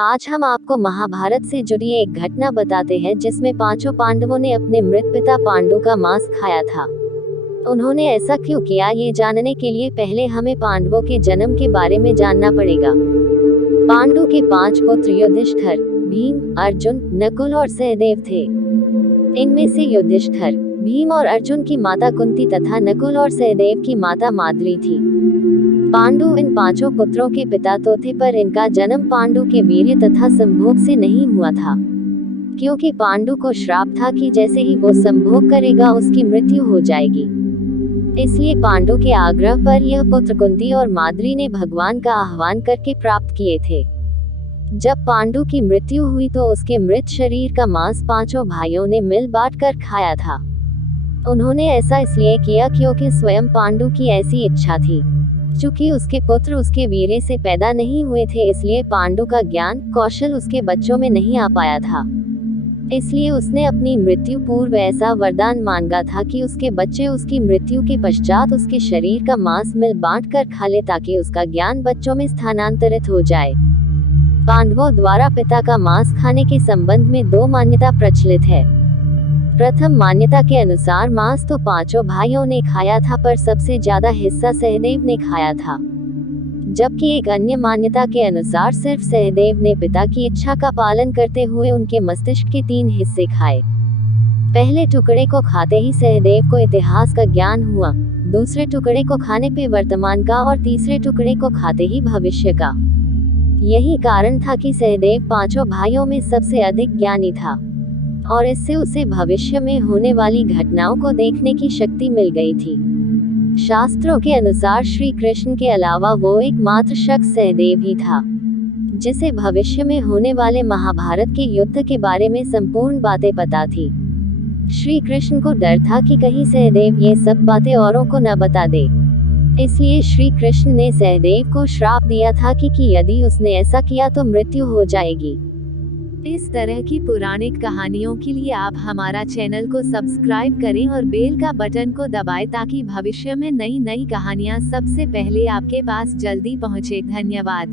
आज हम आपको महाभारत से जुड़ी एक घटना बताते हैं जिसमें पांचों पांडवों ने अपने मृत पिता पांडु का मांस खाया था। उन्होंने ऐसा क्यों किया, ये जानने के लिए पहले हमें पांडवों के जन्म के बारे में जानना पड़ेगा। पांडु के 5 पुत्र युधिष्ठिर, भीम, अर्जुन, नकुल और सहदेव थे। इनमें से युधिष्ठिर, भीम और अर्जुन की माता कुंती तथा नकुल और सहदेव की माता माद्री थी। पांडु इन 5 पुत्रों के पिता तो थे, पर इनका जन्म पांडु के वीर्य तथा संभोग से नहीं हुआ था, क्योंकि पांडु को श्राप था कि जैसे ही वो संभोग करेगा उसकी मृत्यु हो जाएगी। इसलिए पांडु के आग्रह पर यह पुत्र कुंती और माद्री ने भगवान का आह्वान करके प्राप्त किए थे। जब पांडु की मृत्यु हुई तो उसके मृत शरीर का मांस 5 भाइयों ने मिल बांट कर खाया था। उन्होंने ऐसा इसलिए किया क्योंकि स्वयं पांडु की ऐसी इच्छा थी। चूंकि उसके पुत्र उसके वीर्य से पैदा नहीं हुए थे, इसलिए पांडु का ज्ञान कौशल उसके बच्चों में नहीं आ पाया था। इसलिए उसने अपनी मृत्यु पूर्व ऐसा वरदान मांगा था कि उसके बच्चे उसकी मृत्यु के पश्चात उसके शरीर का मांस मिल बांट कर खा ले, ताकि उसका ज्ञान बच्चों में स्थानांतरित हो जाए। पांडवों द्वारा पिता का मांस खाने के संबंध में 2 मान्यता प्रचलित है। प्रथम मान्यता के अनुसार मांस तो 5 भाइयों ने खाया था, पर सबसे ज्यादा हिस्सा सहदेव ने खाया था। जबकि एक अन्य मान्यता के अनुसार सिर्फ सहदेव ने पिता की इच्छा का पालन करते हुए उनके मस्तिष्क के 3 हिस्से खाए। पहले टुकड़े को खाते ही सहदेव को इतिहास का ज्ञान हुआ, दूसरे टुकड़े को खाने पे वर्तमान का और तीसरे टुकड़े को खाते ही भविष्य का। यही कारण था कि सहदेव 5 भाइयों में सबसे अधिक ज्ञानी था, और इससे उसे भविष्य में होने वाली घटनाओं को देखने की शक्ति मिल गई थी। शास्त्रों के अनुसार श्री कृष्ण के अलावा वो एकमात्र शख्स सहदेव ही था, जिसे भविष्य में होने वाले महाभारत के युद्ध के बारे में संपूर्ण बातें पता थी। श्री कृष्ण को डर था कि कहीं सहदेव ये सब बातें औरों को न बता दे। इसलिए श्री कृष्ण ने सहदेव को श्राप दिया था कि यदि उसने ऐसा किया तो मृत्यु हो जाएगी। इस तरह की पौराणिक कहानियों के लिए आप हमारा चैनल को सब्सक्राइब करें और बेल का बटन को दबाएं, ताकि भविष्य में नई कहानियां सबसे पहले आपके पास जल्दी पहुंचे। धन्यवाद।